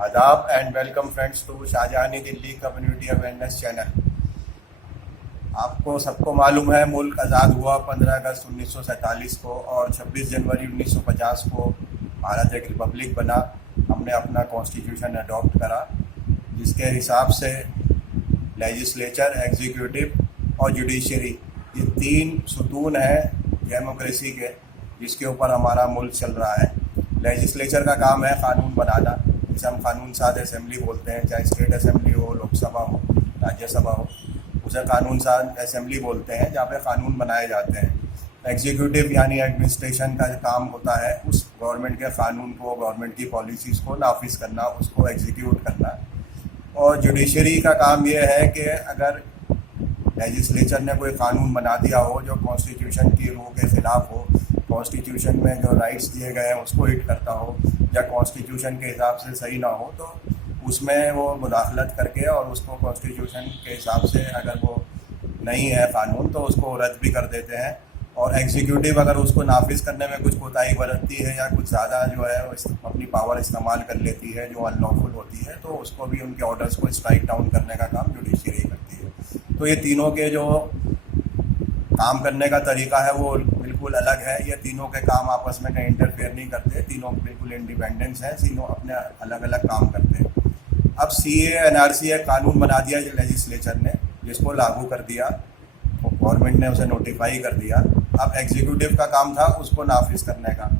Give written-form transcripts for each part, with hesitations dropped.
आदाब and welcome friends to Shahjahani Delhi community awareness channel. आपको सबको मालूम है मुल्क आज़ाद हुआ 15 अगस्त 1947 को और 26 जनवरी 1950 को भारत एक रिपब्लिक बना। हमने अपना कॉन्स्टिट्यूशन अडॉप्ट करा जिसके हिसाब से लेजिस्लेचर, एग्जीक्यूटिव और जुडिशरी ये तीन सुतून हैं डेमोक्रेसी के, जिसके ऊपर हमारा मुल्क चल रहा है। लेजिस्लेचर का काम है कानून बनाना, जिसे हम कानून साज असेंबली बोलते हैं, चाहे स्टेट असेंबली हो, लोकसभा हो, राज्यसभा हो, उसे कानून साज असेंबली बोलते हैं, जहाँ पे कानून बनाए जाते हैं। एग्जीक्यूटिव यानी एडमिनिस्ट्रेशन का काम होता है उस गवर्नमेंट के कानून को, गवर्नमेंट की पॉलिसीज़ को नाफिज करना, उसको एग्जीक्यूट करना। और जुडिशरी का काम ये है कि अगर लेजिस्लेचर ने कोई कानून बना दिया हो जो कॉन्स्टिट्यूशन की रूह के ख़िलाफ़ हो, कॉन्स्टिट्यूशन में जो राइट्स दिए गए हैं उसको हिट करता हो या कॉन्स्टिट्यूशन के हिसाब से सही ना हो, तो उसमें वो मुदाखलत करके और उसको कॉन्स्टिट्यूशन के हिसाब से अगर वो नहीं है कानून तो उसको रद्द भी कर देते हैं। और एग्जीक्यूटिव अगर उसको नाफिज करने में कुछ कोताही बरतती है या कुछ ज़्यादा जो है अपनी पावर इस्तेमाल कर लेती है जो अनलॉफुल होती है, तो उसको भी उनके ऑर्डर्स को स्ट्राइक डाउन करने का काम जुडिशरी करती है। तो ये तीनों के जो काम करने का तरीका है वो बिल्कुल अलग है। ये तीनों के काम आपस में कहीं इंटरफेयर नहीं करते, तीनों बिल्कुल इंडिपेंडेंस हैं, तीनों अपने अलग अलग काम करते हैं। अब CA NRC एक कानून बना दिया लेजिस्लेचर ने, जिसको लागू कर दिया, गवर्नमेंट ने उसे नोटिफाई कर दिया। अब एग्जीक्यूटिव का काम था उसको नाफिज करने का।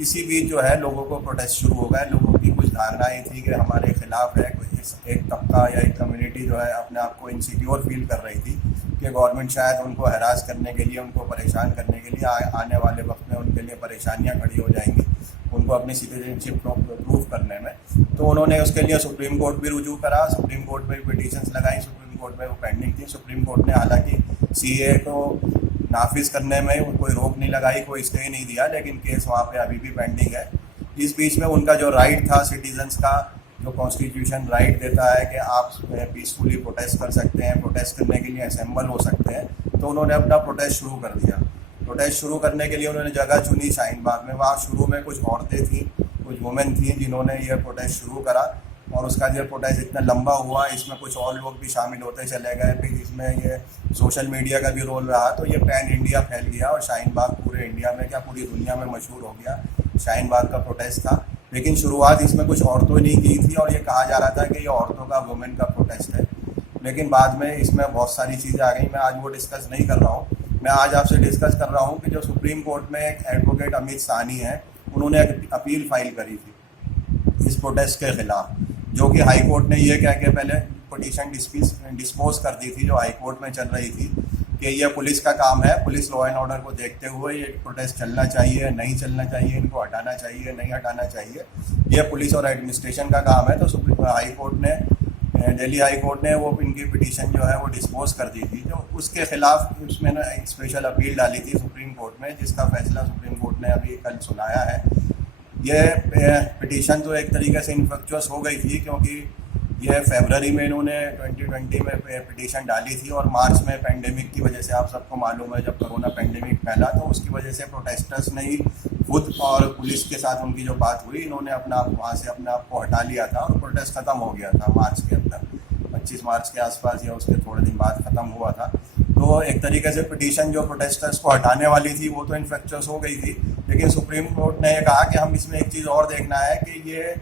इसी बीच जो है लोगों को प्रोटेस्ट शुरू हो गए। लोगों की कुछ धारणाएँ थी कि हमारे खिलाफ है, एक तबका या एक कम्युनिटी जो है अपने आप को इनसिक्योर फील कर रही थी कि गवर्नमेंट शायद उनको हरास करने के लिए, उनको परेशान करने के लिए आने वाले वक्त में उनके लिए परेशानियां खड़ी हो जाएंगी उनको अपनी सिटीजनशिप प्रूव करने में। तो उन्होंने उसके लिए सुप्रीम कोर्ट भी रुजू करा, सुप्रीम कोर्ट में भी पिटीशंस लगाई, सुप्रीम कोर्ट में वो पेंडिंग थी। सुप्रीम कोर्ट ने हालांकि CA को नाफिज करने में कोई रोक नहीं लगाई, कोई स्टे नहीं दिया, लेकिन केस वहाँ पे अभी भी पेंडिंग है। इस बीच में उनका जो राइट था सिटीजन्स का, जो कॉन्स्टिट्यूशन राइट देता है कि आप पीसफुली प्रोटेस्ट कर सकते हैं, प्रोटेस्ट करने के लिए असेंबल हो सकते हैं, तो उन्होंने अपना प्रोटेस्ट शुरू कर दिया। प्रोटेस्ट शुरू करने के लिए उन्होंने जगह चुनी शाहीन बाग में। वहाँ शुरू में कुछ औरतें थीं, कुछ वुमेन थीं जिन्होंने ये प्रोटेस्ट शुरू करा और उसका ये प्रोटेस्ट इतना लंबा हुआ, इसमें कुछ और लोग भी शामिल होते चले गए। फिर इसमें ये सोशल मीडिया का भी रोल रहा, तो ये पैन इंडिया फैल गया और शाहीन बाग पूरे इंडिया में क्या पूरी दुनिया में मशहूर हो गया। शाहीन बाग का प्रोटेस्ट था, लेकिन शुरुआत इसमें कुछ औरतों ने की थी और ये कहा जा रहा था कि ये औरतों का, वुमेन का प्रोटेस्ट है। लेकिन बाद में इसमें बहुत सारी चीज़ें आ गई। मैं आज वो डिस्कस नहीं कर रहा हूँ। मैं आज आपसे डिस्कस कर रहा हूँ कि जो सुप्रीम कोर्ट में एक एडवोकेट अमित साहनी है, उन्होंने एक अपील फाइल करी थी इस प्रोटेस्ट के खिलाफ, जो कि हाई कोर्ट ने ये कह के पहले पिटीशन डिस्पोज कर दी थी जो हाई कोर्ट में चल रही थी कि ये पुलिस का काम है, पुलिस लॉ एंड ऑर्डर को देखते हुए ये प्रोटेस्ट चलना चाहिए, नहीं चलना चाहिए, इनको हटाना चाहिए, नहीं हटाना चाहिए, ये पुलिस और एडमिनिस्ट्रेशन का काम है। तो सुप्रीम हाई कोर्ट ने, दिल्ली हाई कोर्ट ने वो इनकी पिटीशन जो है वो डिस्पोज कर दी थी। तो उसके खिलाफ उसमें ना एक स्पेशल अपील डाली थी सुप्रीम कोर्ट में, जिसका फैसला सुप्रीम कोर्ट ने अभी कल सुनाया है। ये पिटीशन तो एक तरीके से इन्फेक्चुअस हो गई थी, क्योंकि ये फरवरी में इन्होंने 2020 में पिटीशन डाली थी और मार्च में पेंडेमिक की वजह से, आप सबको मालूम है जब कोरोना पेंडेमिक फैला, तो उसकी वजह से प्रोटेस्टर्स ने ही खुद और पुलिस के साथ उनकी जो बात हुई, इन्होंने अपना आप वहाँ से अपने आप को हटा लिया था और प्रोटेस्ट ख़त्म हो गया था मार्च के अंदर, 25 मार्च के आसपास या उसके थोड़े दिन बाद ख़त्म हुआ था। तो एक तरीके से पिटीशन जो प्रोटेस्टर्स को हटाने वाली थी वो तो इन्फेक्चुअस हो गई थी, लेकिन सुप्रीम कोर्ट ने कहा कि हम इसमें एक चीज़ और देखना है कि ये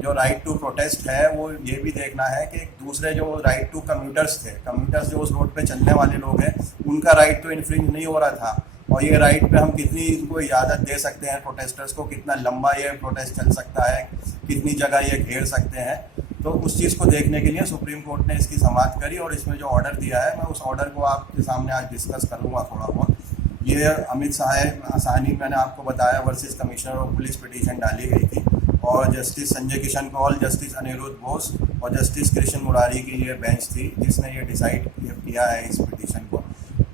जो राइट टू प्रोटेस्ट है वो ये भी देखना है कि दूसरे जो राइट टू कम्यूटर्स थे, कम्यूटर्स जो उस रोड पे चलने वाले लोग हैं, उनका राइट तो इन्फ्रिंज नहीं हो रहा था। और ये राइट पे हम कितनी इनको इजाज़त दे सकते हैं प्रोटेस्टर्स को, कितना लंबा ये प्रोटेस्ट चल सकता है, कितनी जगह ये घेर सकते हैं, तो उस चीज़ को देखने के लिए सुप्रीम कोर्ट ने इसकी समाअत करी और इसमें जो ऑर्डर दिया है, मैं उस ऑर्डर को आपके सामने आज डिस्कस करूँगा थोड़ा बहुत। ये अमित साहनी, मैंने आपको बताया, versus commissioner of police petition डाली गई थी और जस्टिस संजय किशन कौल, जस्टिस अनिरुद्ध बोस और जस्टिस कृष्ण मुरारी की ये बेंच थी जिसने ये डिसाइड किया है इस पिटीशन को।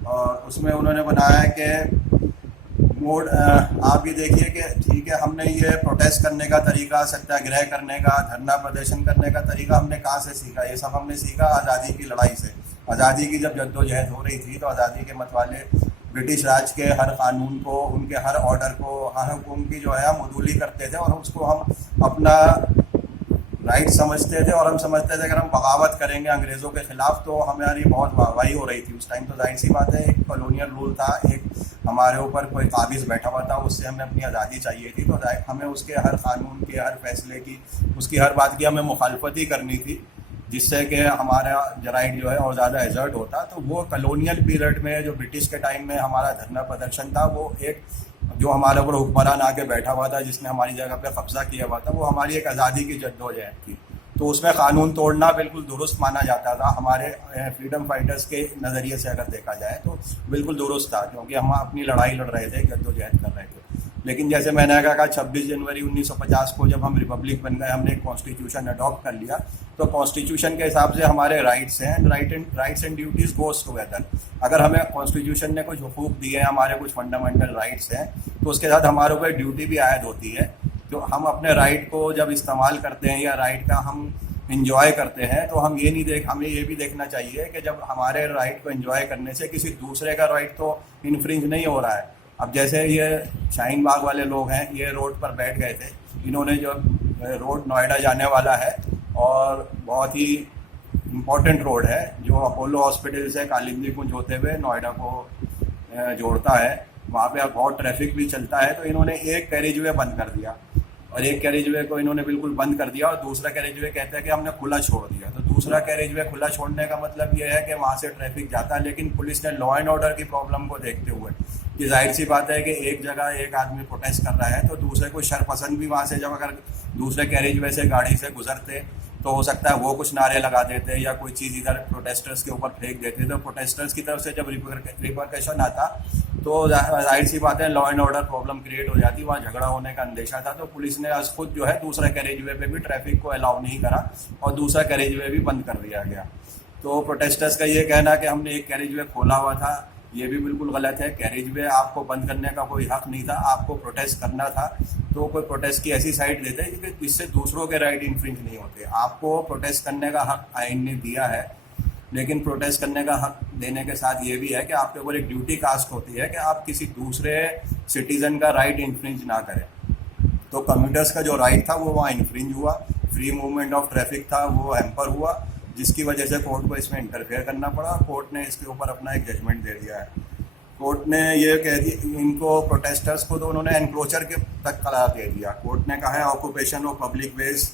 और उसमें उन्होंने बनाया है कि मोड, आप ये देखिए कि ठीक है, हमने ये प्रोटेस्ट करने का तरीका, सत्याग्रह करने का, धरना प्रदर्शन करने का तरीका हमने कहाँ से सीखा? ये सब हमने सीखा आज़ादी की लड़ाई से। आज़ादी की जब जद्दोजहद हो रही थी तो आज़ादी के मतवाले ब्रिटिश राज के हर कानून को, उनके हर ऑर्डर को, हर हुक्म की जो है हम उधूली करते थे और उसको हम अपना राइट समझते थे। और हम समझते थे अगर हम बगावत करेंगे अंग्रेज़ों के खिलाफ तो हमारी बहुत वाहवाही हो रही थी उस टाइम। तो जाहिर सी बात है, एक कॉलोनियल रूल था, एक हमारे ऊपर कोई काबिज़ बैठा हुआ था, उससे हमें अपनी आज़ादी चाहिए थी। तो हमें उसके हर कानून के, हर फैसले की, उसकी हर बात की हमें मुखालफत ही करनी थी, जिससे कि हमारा राइट जो है और ज़्यादा एजर्ट होता। तो वो कॉलोनियल पीरियड में जो ब्रिटिश के टाइम में हमारा धरना प्रदर्शन था, वो एक जो हमारे ऊपर हुक्मरान आके बैठा हुआ था, जिसने हमारी जगह पे कब्जा किया हुआ था, वो हमारी एक आज़ादी की जद्दोजहद थी। तो उसमें कानून तोड़ना बिल्कुल दुरुस्त माना जाता था। हमारे फ्रीडम फाइटर्स के नज़रिए से अगर देखा जाए तो बिल्कुल दुरुस्त था, क्योंकि हम अपनी लड़ाई लड़ रहे थे, जद्दोजहद कर रहे थे। लेकिन जैसे मैंने कहा 26 जनवरी 1950 को जब हम रिपब्लिक बन गए, हमने एक कॉन्स्टिट्यूशन अडॉप्ट कर लिया, तो कॉन्स्टिट्यूशन के हिसाब से हमारे राइट्स हैं, rights and duties goes together. अगर हमें कॉन्स्टिट्यूशन ने कुछ हुकूक दिए हैं, हमारे कुछ फंडामेंटल राइट्स हैं, तो उसके साथ हमारे ऊपर ड्यूटी भी आयद होती है। तो हम अपने राइट को जब इस्तेमाल करते हैं या राइट का हम इंजॉय करते हैं, तो हमें ये भी देखना चाहिए कि जब हमारे राइट को इंजॉय करने से किसी दूसरे का राइट तो इन्फ्रिंज नहीं हो रहा है। अब जैसे ये शाहीन बाग वाले लोग हैं, ये रोड पर बैठ गए थे, इन्होंने जो रोड नोएडा जाने वाला है और बहुत ही इम्पोर्टेंट रोड है, जो अपोलो हॉस्पिटल से कालिंदी कुंज होते हुए नोएडा को जोड़ता है, वहाँ पे अब बहुत ट्रैफिक भी चलता है। तो इन्होंने एक कैरेज वे बंद कर दिया और एक कैरेज वे को इन्होंने बिल्कुल बंद कर दिया और दूसरा कैरेज वे कहते हैं कि हमने खुला छोड़ दिया। तो दूसरा कैरेज वे खुला छोड़ने का मतलब ये है कि वहाँ से ट्रैफिक जाता है, लेकिन पुलिस ने लॉ एंड ऑर्डर की प्रॉब्लम को देखते हुए, कि जाहिर सी बात है कि एक जगह एक आदमी प्रोटेस्ट कर रहा है तो दूसरे को शरपसंद भी वहाँ से जब अगर दूसरे कैरेज वे से गाड़ी से गुजरते तो हो सकता है वो कुछ नारे लगा देते या कोई चीज़ इधर प्रोटेस्टर्स के ऊपर फेंक देते। तो प्रोटेस्टर्स की तरफ से जब रिपरकशन आता तो जाहिर सी बात है law and order problem create हो जाती, वहाँ झगड़ा होने का अंदेशा था। तो पुलिस ने आज खुद जो है दूसरा कैरेज वे पे भी ट्रैफिक को अलाउ नहीं करा और दूसरा कैरेज वे भी बंद कर दिया गया। तो प्रोटेस्टर्स का ये कहना कि हमने एक कैरेज वे खोला हुआ था, ये भी बिल्कुल गलत है। कैरेज वे आपको बंद करने का कोई हक नहीं था, आपको प्रोटेस्ट करना था। तो कोई प्रोटेस्ट की ऐसी साइड देते हैं कि जिससे दूसरों के राइट इन्फ्रिंज नहीं होते। आपको प्रोटेस्ट करने का हक आइन ने दिया है, लेकिन प्रोटेस्ट करने का हक देने के साथ ये भी है कि आपके ऊपर एक ड्यूटी कास्ट होती है कि आप किसी दूसरे सिटीज़न का राइट इन्फ्रिंज ना करें। तो कम्यूटर्स का जो राइट था वो वहाँ इन्फ्रिंज हुआ, फ्री मूवमेंट ऑफ ट्रैफिक था वो हैम्पर हुआ, जिसकी वजह से कोर्ट को इसमें इंटरफेयर करना पड़ा। कोर्ट ने इसके ऊपर अपना एक जजमेंट दे दिया है। कोर्ट ने ये कह दिया, इनको प्रोटेस्टर्स को तो उन्होंने एनक्रोचर के तक करार दे दिया। कोर्ट ने कहा है occupation of public ways,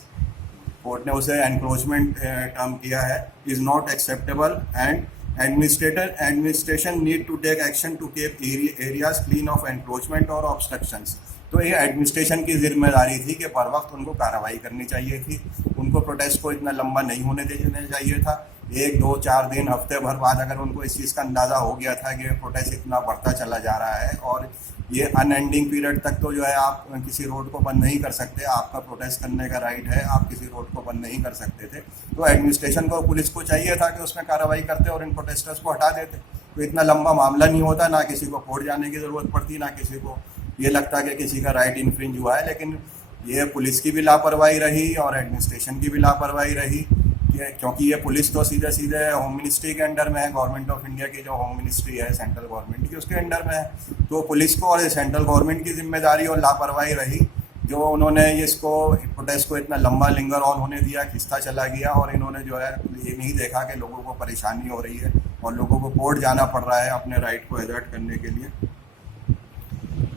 court ने उसे एनक्रोचमेंट टर्म किया है, is not acceptable and administration need to take action to keep areas clean of encroachment और ऑब्स्ट्रक्शंस। तो ये एडमिनिस्ट्रेशन की जिम्मेदारी थी कि बर वक्त उनको कार्रवाई करनी चाहिए थी, उनको प्रोटेस्ट को इतना लंबा नहीं होने देना चाहिए था। 1, 2, 4 दिन, हफ्ते भर बाद अगर उनको इस चीज़ का अंदाज़ा हो गया था कि प्रोटेस्ट इतना बढ़ता चला जा रहा है और ये अनएंडिंग पीरियड तक तो जो है आप किसी रोड को बंद नहीं कर सकते, आपका प्रोटेस्ट करने का राइट है, आप किसी रोड को बंद नहीं कर सकते थे। तो एडमिनिस्ट्रेशन को, पुलिस को चाहिए था कि उसमें कार्रवाई करते और इन प्रोटेस्टर्स को हटा देते। तो इतना लंबा मामला नहीं होता, ना किसी को कोर्ट जाने की ज़रूरत पड़ती, ना किसी को ये लगता कि किसी का राइट इन्फ्रिंज हुआ है। लेकिन ये पुलिस की भी लापरवाही रही और एडमिनिस्ट्रेशन की भी लापरवाही रही, क्योंकि ये पुलिस तो सीधे सीधे होम मिनिस्ट्री के अंडर में है। गवर्नमेंट ऑफ इंडिया की जो होम मिनिस्ट्री है सेंट्रल गवर्नमेंट की, उसके अंडर में है। तो पुलिस को और सेंट्रल गवर्नमेंट की जिम्मेदारी और लापरवाही रही, जो उन्होंने इसको प्रोटेस्ट को इतना लंबा लिंगर ऑन होने दिया, खिंचता चला गया और इन्होंने जो है ये नहीं देखा कि लोगों को परेशानी हो रही है और लोगों को कोर्ट जाना पड़ रहा है अपने राइट को एजर्ट करने के लिए।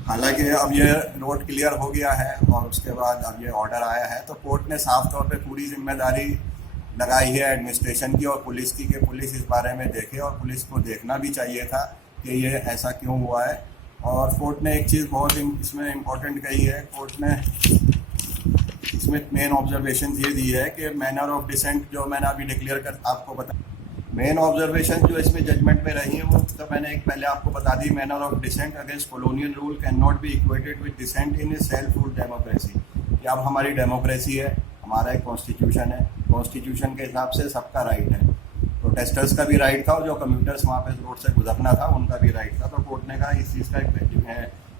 हालांकि अब ये रोड क्लियर हो गया है और उसके बाद अब ये ऑर्डर आया है, तो कोर्ट ने साफ तौर पे पूरी जिम्मेदारी लगाई है एडमिनिस्ट्रेशन की और पुलिस की, कि पुलिस इस बारे में देखे और पुलिस को देखना भी चाहिए था कि ये ऐसा क्यों हुआ है। और कोर्ट ने एक चीज़ बहुत इसमें इम्पोर्टेंट कही है, कोर्ट ने इसमें मेन ऑब्जर्वेशन ये दी है कि मैनर ऑफ डिसेंट, जो मैंने अभी डिक्लेयर कर आपको बता, मेन ऑब्जर्वेशन जो इसमें जजमेंट में रही है वो तो मैंने एक पहले आपको बता दी। Manner of dissent against colonial rule can not be equated with dissent in a self rule democracy. कि अब हमारी डेमोक्रेसी है, हमारा एक कॉन्स्टिट्यूशन है, कॉन्स्टिट्यूशन के हिसाब से सबका राइट है। प्रोटेस्टर्स का भी राइट था और जो कम्यूटर्स वहाँ पे रोड से गुजरना था उनका भी राइट था। तो कोर्ट ने कहा इस चीज़ का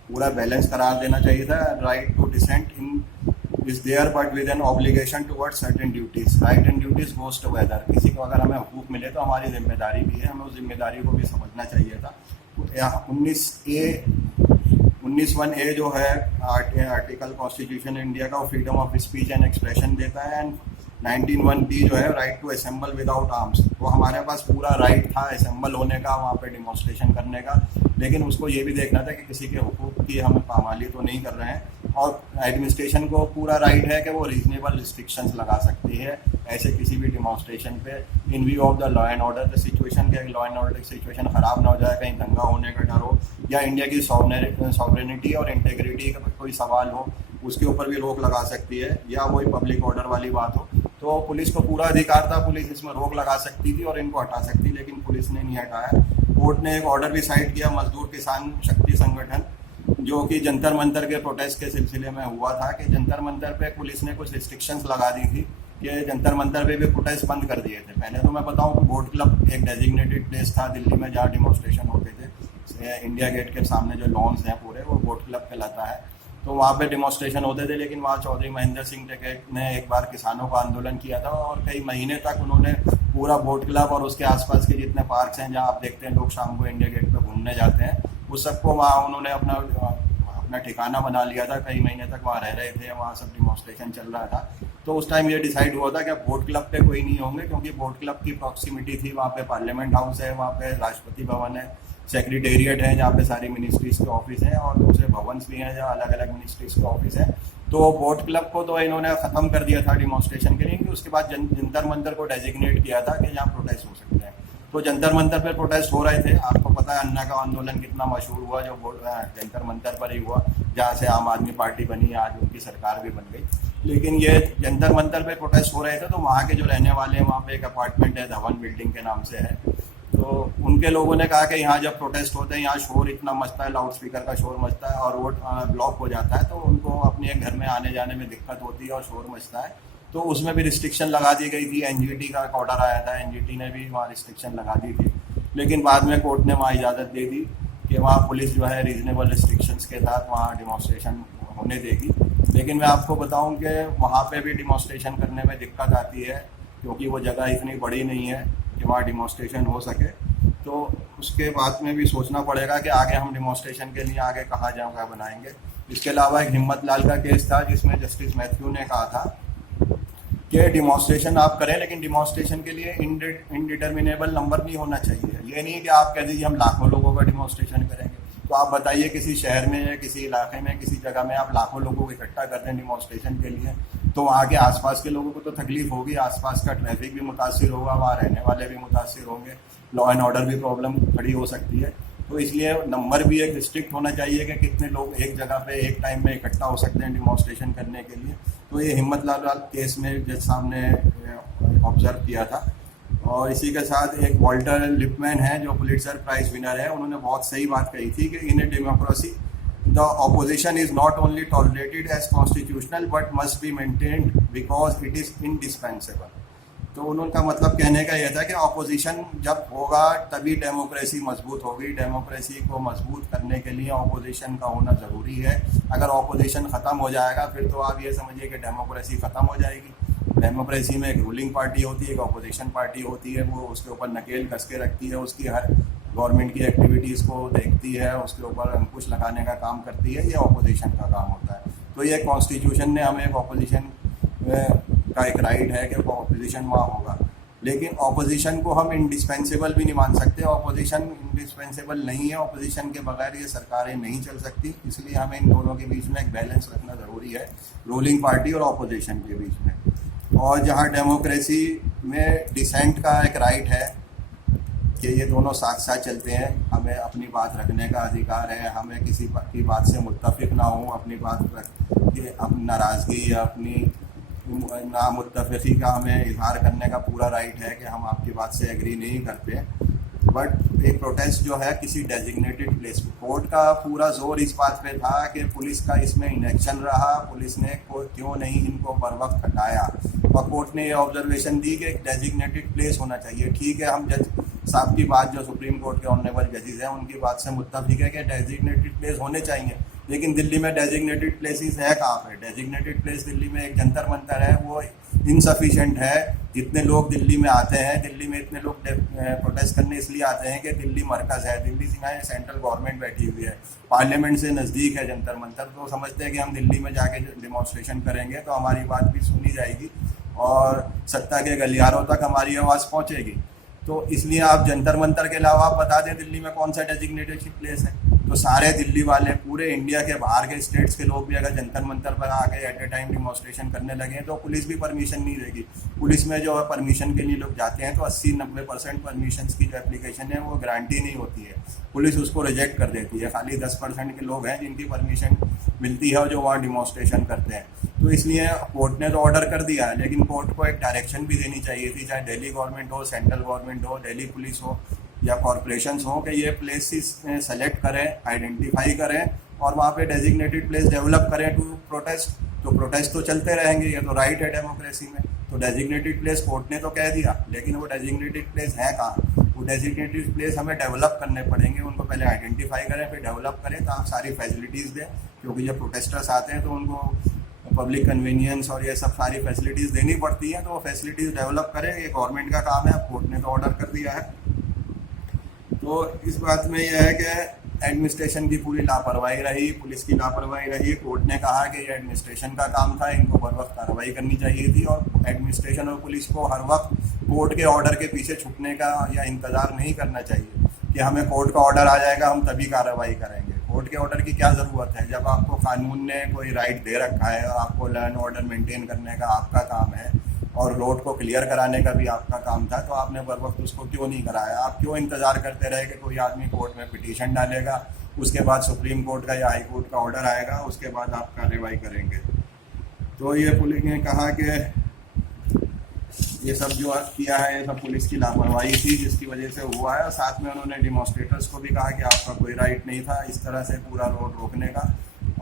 पूरा बैलेंस करार देना चाहिए था। Right to dissent in is there but with an obligation towards certain duties, right and duties goes together. किसी को अगर हमें हुकूक मिले तो हमारी जिम्मेदारी भी है, हमें उस जिम्मेदारी को भी समझना चाहिए था। 19(1)(a) जो है आर्टिकल कॉन्स्टिट्यूशन इंडिया का, वो freedom of speech and expression देता है। एंड 19(1)(b) जो है right to assemble without arms. तो हमारे पास पूरा राइट था असेंबल होने का, वहाँ पे डिमॉन्स्ट्रेशन करने का, लेकिन उसको ये भी देखना था कि किसी के हुकूक की हम पामाली तो नहीं कर रहे हैं। और एडमिनिस्ट्रेशन को पूरा राइट है कि वो रीजनेबल रिस्ट्रिक्शंस लगा सकती है ऐसे किसी भी डिमॉन्स्ट्रेशन पे, इन view of the law and order situation, के लॉ एंड ऑर्डर की सिचुएशन ख़राब ना हो जाए, कहीं दंगा होने का डर हो, या इंडिया की सॉवरेनिटी और इंटेग्रिटी का कोई सवाल हो, उसके ऊपर भी रोक लगा सकती है, या वही पब्लिक ऑर्डर वाली बात हो। तो पुलिस को पूरा अधिकार था, पुलिस इसमें रोक लगा सकती थी और इनको हटा सकती, लेकिन पुलिस ने नहीं हटाया। कोर्ट ने एक ऑर्डर भी साइड किया मजदूर किसान शक्ति संगठन, जो कि जंतर मंतर के प्रोटेस्ट के सिलसिले में हुआ था, कि जंतर मंतर पे पुलिस ने कुछ रिस्ट्रिक्शंस लगा दी थी कि जंतर मंतर पे भी प्रोटेस्ट बंद कर दिए थे। पहले तो मैं बताऊं कि बोट क्लब एक डेजिग्नेटेड प्लेस था दिल्ली में जहाँ डिमॉन्स्ट्रेशन होते थे। इंडिया गेट के सामने जो लॉन्स हैं पूरे, वो बोट क्लब कहलाता है। तो वहाँ पे डिमॉन्स्ट्रेशन होते थे, लेकिन वहाँ चौधरी महेंद्र सिंह टिकैत ने एक बार किसानों का आंदोलन किया था और कई महीने तक उन्होंने पूरा बोट क्लब और उसके आसपास के जितने पार्क्स हैं जहाँ आप देखते हैं लोग शाम को इंडिया गेट पे घूमने जाते हैं, उस सबको वहाँ उन्होंने अपना ठिकाना बना लिया था। कई महीने तक वहाँ रह रहे थे, वहाँ सब डिमॉन्स्ट्रेशन चल रहा था। तो उस टाइम ये डिसाइड हुआ था कि बोट क्लब पे कोई नहीं होंगे, क्योंकि बोट क्लब की प्रॉक्सिमिटी थी, वहाँ पे पार्लियामेंट हाउस है, वहाँ पे राष्ट्रपति भवन है, सेक्रेटेरिएट है जहाँ पे सारी मिनिस्ट्रीज के ऑफिस हैं, और दूसरे भवन्स भी हैं जहाँ अलग अलग मिनिस्ट्रीज के ऑफिस हैं। तो बोट क्लब को तो इन्होंने ख़त्म कर दिया था डिमॉन्स्ट्रेशन के लिए। उसके बाद जंतर मंतर को डेजिग्नेट किया था कि जहाँ प्रोटेस्ट हो सकते हैं। तो जंतर मंतर पर प्रोटेस्ट हो रहे थे। आपको पता है अन्ना का आंदोलन कितना मशहूर हुआ, जो जंतर मंतर पर ही हुआ, जहाँ से आम आदमी पार्टी बनी, आज उनकी सरकार भी बन गई। लेकिन ये जंतर मंतर पे प्रोटेस्ट हो रहे थे, तो वहाँ के जो रहने वाले हैं, वहाँ पे एक अपार्टमेंट है, धवन बिल्डिंग के नाम से है। तो उनके लोगों ने कहा कि यहाँ जब प्रोटेस्ट होते हैं, यहाँ शोर इतना मचता है, लाउड स्पीकर का शोर मचता है और रोड ब्लॉक हो जाता है, तो उनको अपने एक घर में आने जाने में दिक्कत होती है और शोर मचता है। तो उसमें भी रिस्ट्रिक्शन लगा दी गई थी। एनजीटी का एक ऑर्डर आया था, एनजीटी ने भी वहाँ रिस्ट्रिक्शन लगा दी थी, लेकिन बाद में कोर्ट ने वहाँ इजाज़त दे दी कि वहाँ पुलिस जो है रीजनेबल रिस्ट्रिक्शंस के साथ वहाँ डिमॉन्स्ट्रेशन होने देगी। लेकिन मैं आपको बताऊं कि वहाँ पे भी डिमॉन्स्ट्रेशन करने में दिक्कत आती है, क्योंकि वो जगह इतनी बड़ी नहीं है कि वहाँ डिमॉन्स्ट्रेशन हो सके। तो उसके बाद में भी सोचना पड़ेगा कि आगे हम डिमॉन्स्ट्रेशन के लिए आगे कहाँ जगह बनाएंगे। इसके अलावा एक हिम्मत लाल का केस था, जिसमें जस्टिस मैथ्यू ने कहा था कि डिमॉन्स्ट्रेशन आप करें, लेकिन डिमॉन्स्ट्रेशन के लिए इनडिटर्मिनेबल नंबर नहीं होना चाहिए। ये नहीं कि आप कह दीजिए हम लाखों लोगों का डिमॉन्स्ट्रेशन करेंगे। तो आप बताइए किसी शहर में या किसी इलाके में, किसी जगह में आप लाखों लोगों को इकट्ठा करते हैं डिमॉन्स्ट्रेशन के लिए, तो वहाँ के आसपास के लोगों को तो तकलीफ होगी, आसपास का ट्रैफिक भी मुतासिर होगा, वहाँ रहने वाले भी मुतासिर होंगे, लॉ एंड ऑर्डर भी प्रॉब्लम खड़ी हो सकती है। तो इसलिए नंबर भी एक रिस्ट्रिक्ट होना चाहिए कि कितने लोग एक जगह पे एक टाइम में इकट्ठा हो सकते हैं डिमॉन्स्ट्रेशन करने के लिए। तो ये हिम्मत लाल केस में जज साहब ने ऑब्जर्व किया था। और इसी के साथ एक वॉल्टर लिपमैन है जो पुलिट्जर प्राइज विनर है, उन्होंने बहुत सही बात कही थी कि in a democracy the opposition is not only tolerated as constitutional but must be maintained because it is indispensable. तो उनका मतलब कहने का यह था कि ऑपोजिशन जब होगा तभी डेमोक्रेसी मजबूत होगी। डेमोक्रेसी को मजबूत करने के लिए ऑपोजिशन का होना ज़रूरी है। अगर ऑपोजिशन ख़त्म हो जाएगा फिर तो आप ये समझिए कि डेमोक्रेसी ख़त्म हो जाएगी। डेमोक्रेसी में एक रूलिंग पार्टी होती है, एक अपोजिशन पार्टी होती है, वो उसके ऊपर नकेल कस के रखती है, उसकी हर गवर्नमेंट की एक्टिविटीज़ को देखती है, उसके ऊपर अंकुश लगाने का काम करती है। ये अपोजिशन का काम होता है। तो ये कॉन्स्टिट्यूशन ने हमें एक अपोजिशन का एक राइट है कि अपोजिशन वहाँ होगा, लेकिन अपोजिशन को हम इंडिस्पेंसेबल भी नहीं मान सकते। अपोजिशन इंडिस्पेंसेबल नहीं है, अपोजिशन के बगैर ये सरकारें नहीं चल सकती। इसलिए हमें इन दोनों के बीच में एक बैलेंस रखना ज़रूरी है, रूलिंग पार्टी और अपोजिशन के बीच में। और जहाँ डेमोक्रेसी में डिसेंट का एक राइट है कि ये दोनों साथ साथ चलते हैं, हमें अपनी बात रखने का अधिकार है, हमें किसी की बात से मुत्तफिक ना हो, अपनी बात अपनी नाराज़गी या अपनी नामुत्तफ़िकी का हमें इजहार करने का पूरा राइट है कि हम आपकी बात से एग्री नहीं करते। बट एक प्रोटेस्ट जो है किसी डेजिग्नेटेड प्लेस पे, कोर्ट का पूरा जोर इस बात पे था कि पुलिस का इसमें इनेक्शन रहा, पुलिस ने क्यों नहीं इनको बर वक्त हटाया। और कोर्ट ने ये ऑब्जर्वेशन दी कि एक डेजिग्नेटेड प्लेस होना चाहिए। ठीक है, हम जज साहब की बात, जो सुप्रीम कोर्ट के ऑनरेबल जजेस हैं, उनकी बात से मुत्तफिक है कि डेजिग्नेटेड प्लेस होने चाहिए। लेकिन दिल्ली में डेजिग्नेटेड प्लेसेस है कहाँ पे? डेजिग्नेटेड प्लेस दिल्ली में एक जंतर मंतर है, वो इनसफिशेंट है। जितने लोग दिल्ली में आते हैं, दिल्ली में इतने लोग प्रोटेस्ट करने इसलिए आते हैं कि दिल्ली मरकज़ है, दिल्ली में सेंट्रल गवर्नमेंट बैठी हुई है, पार्लियामेंट से नज़दीक है जंतर मंतर। तो समझते हैं कि हम दिल्ली में जाके डिमॉन्स्ट्रेशन करेंगे तो हमारी बात भी सुनी जाएगी और सत्ता के गलियारों तक हमारी आवाज़ पहुँचेगी। तो इसलिए आप जंतर मंतर के अलावा आप बता दें दिल्ली में कौन सा डेजिग्नेटेड प्लेस है, तो सारे दिल्ली वाले, पूरे इंडिया के बाहर के स्टेट्स के लोग भी अगर जंतर मंतर पर आके एट ए टाइम डिमॉन्स्ट्रेशन करने लगे तो पुलिस भी परमिशन नहीं देगी। पुलिस में जो है परमिशन के लिए लोग जाते हैं तो 80-90% परमिशन की जो एप्लीकेशन है वो गारंटी नहीं होती है, पुलिस उसको रिजेक्ट कर देती है। खाली 10% के लोग हैं जिनकी परमिशन मिलती है और जो वहाँ डिमॉन्स्ट्रेशन करते हैं। तो इसलिए कोर्ट ने तो ऑर्डर कर दिया है, लेकिन कोर्ट को एक डायरेक्शन भी देनी चाहिए थी, चाहे दिल्ली गवर्नमेंट हो, सेंट्रल गवर्नमेंट हो, दिल्ली पुलिस हो या कॉरपोरेशंस हो, कि ये प्लेसेस सेलेक्ट करें, आइडेंटिफाई करें और वहाँ पे डेजिग्नेटेड प्लेस डेवलप करें टू प्रोटेस्ट। तो प्रोटेस्ट तो चलते रहेंगे, ये तो राइट है डेमोक्रेसी में। तो डेजिग्नेटेड प्लेस कोर्ट ने तो कह दिया, लेकिन वो डेजिग्नेटेड प्लेस है कहाँ? वो डेजिग्नेटेड प्लेस हमें डेवलप करने पड़ेंगे, उनको पहले आइडेंटिफाई करें फिर डेवलप करें, तो आप सारी फैसिलिटीज़ दें, क्योंकि जब प्रोटेस्टर्स आते हैं तो उनको पब्लिक कन्वीनियंस और ये सब सारी फैसिलिटीज़ देनी पड़ती हैं, तो वो फैसिलिटीज़ डेवलप करें, ये गवर्नमेंट का काम है। कोर्ट ने तो ऑर्डर कर दिया है। तो इस बात में यह है कि एडमिनिस्ट्रेशन की पूरी लापरवाही रही, पुलिस की लापरवाही रही। कोर्ट ने कहा कि ये एडमिनिस्ट्रेशन का काम था, इनको बर वक्त कार्रवाई करनी चाहिए थी और एडमिनिस्ट्रेशन और पुलिस को हर वक्त कोर्ट के ऑर्डर के पीछे छुपने का या इंतज़ार नहीं करना चाहिए कि हमें कोर्ट का ऑर्डर आ जाएगा हम तभी कार्रवाई करेंगे। कोर्ट के ऑर्डर की क्या ज़रूरत है? जब आपको कानून ने कोई राइट दे रखा है और आपको लॉ एंड ऑर्डर मेंटेन करने का आपका काम है और रोड को क्लियर कराने का भी आपका काम था, तो आपने बर वक्त उसको क्यों नहीं कराया? आप क्यों इंतज़ार करते रहे कि कोई आदमी कोर्ट में पिटीशन डालेगा, उसके बाद सुप्रीम कोर्ट का या हाई कोर्ट का ऑर्डर आएगा, उसके बाद आप कार्रवाई करेंगे? तो ये पुलिस ने कहा कि ये सब जो किया है ये सब पुलिस की लापरवाही थी जिसकी वजह से हुआ है। और साथ में उन्होंने डिमॉन्स्ट्रेटर्स को भी कहा कि आपका कोई राइट नहीं था इस तरह से पूरा रोड रोकने का।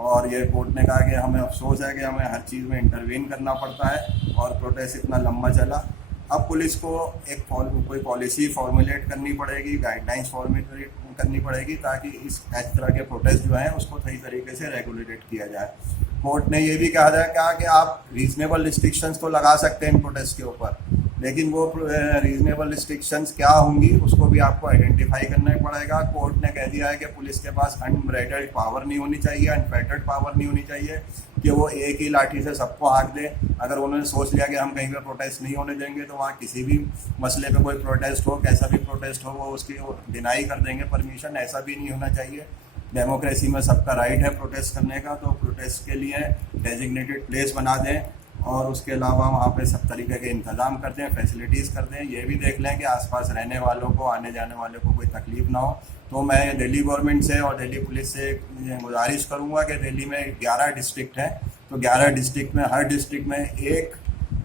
और ये कोर्ट ने कहा कि हमें अफसोस है कि हमें हर चीज़ में इंटरवीन करना पड़ता है और प्रोटेस्ट इतना लंबा चला। अब पुलिस को एक कोई पॉलिसी फॉर्मुलेट करनी पड़ेगी, गाइडलाइंस फॉर्मुलेट करनी पड़ेगी ताकि इस तरह के प्रोटेस्ट जो हैं उसको सही तरीके से रेगुलेटेड किया जाए। कोर्ट ने ये भी कहा कि आप रीजनेबल रिस्ट्रिक्शंस तो लगा सकते हैं इन प्रोटेस्ट के ऊपर, लेकिन वो रीजनेबल रिस्ट्रिक्शंस क्या होंगी उसको भी आपको आइडेंटिफाई करना पड़ेगा। कोर्ट ने कह दिया है कि पुलिस के पास अनब्राइडल्ड पावर नहीं होनी चाहिए, अनफेटर्ड पावर नहीं होनी चाहिए कि वो एक ही लाठी से सबको हाँक दे। अगर उन्होंने सोच लिया कि हम कहीं पर प्रोटेस्ट नहीं होने देंगे तो वहाँ किसी भी मसले पे कोई प्रोटेस्ट हो, कैसा भी प्रोटेस्ट हो, वो उसकी डिनाई कर देंगे परमिशन। ऐसा भी नहीं होना चाहिए। डेमोक्रेसी में सबका राइट है प्रोटेस्ट करने का, तो प्रोटेस्ट के लिए डेजिग्नेटेड प्लेस बना दें और उसके अलावा वहाँ पे सब तरीके के इंतज़ाम करते हैं, फैसिलिटीज़ करते हैं। ये भी देख लें कि आसपास रहने वालों को, आने जाने वालों को कोई तकलीफ ना हो। तो मैं दिल्ली गवर्नमेंट से और दिल्ली पुलिस से गुजारिश करूँगा कि दिल्ली में 11 डिस्ट्रिक्ट हैं, तो 11 डिस्ट्रिक्ट में हर डिस्ट्रिक्ट में एक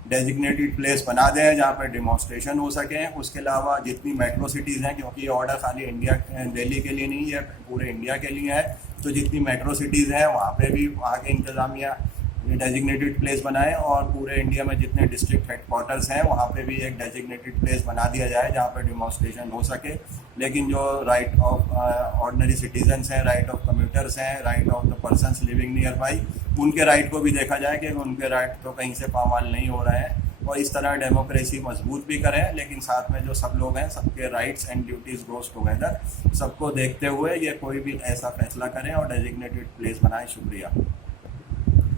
डेजिग्नेटेड प्लेस बना दें जहाँ पर डिमॉन्स्ट्रेशन हो सकें। उसके अलावा जितनी मेट्रो सिटीज़ हैं, क्योंकि ये ऑर्डर खाली दिल्ली के लिए नहीं है, पूरे इंडिया के लिए है, तो जितनी मेट्रो सिटीज़ हैं वहाँ पे भी वहाँ के इंतज़ामिया डेजिग्नेटेड प्लेस बनाएं और पूरे इंडिया में जितने डिस्ट्रिक्ट हेडक्वार्टर्स हैं वहाँ पे भी एक डेजिग्नेटेड प्लेस बना दिया जाए जहाँ पे डिमॉन्स्ट्रेशन हो सके। लेकिन जो राइट ऑफ ऑर्डिनरी सिटीजन्स हैं, राइट ऑफ कम्यूटर्स हैं, right of the persons living near by, उनके राइट को भी देखा जाए कि उनके राइट तो कहीं से पामाल नहीं हो रहे हैं। और इस तरह डेमोक्रेसी मजबूत भी करें, लेकिन साथ में जो सब लोग हैं सबके rights and duties goes together, सबको देखते हुए ये कोई भी ऐसा फैसला करें और डेजिग्नेटेड प्लेस बनाएं। शुक्रिया।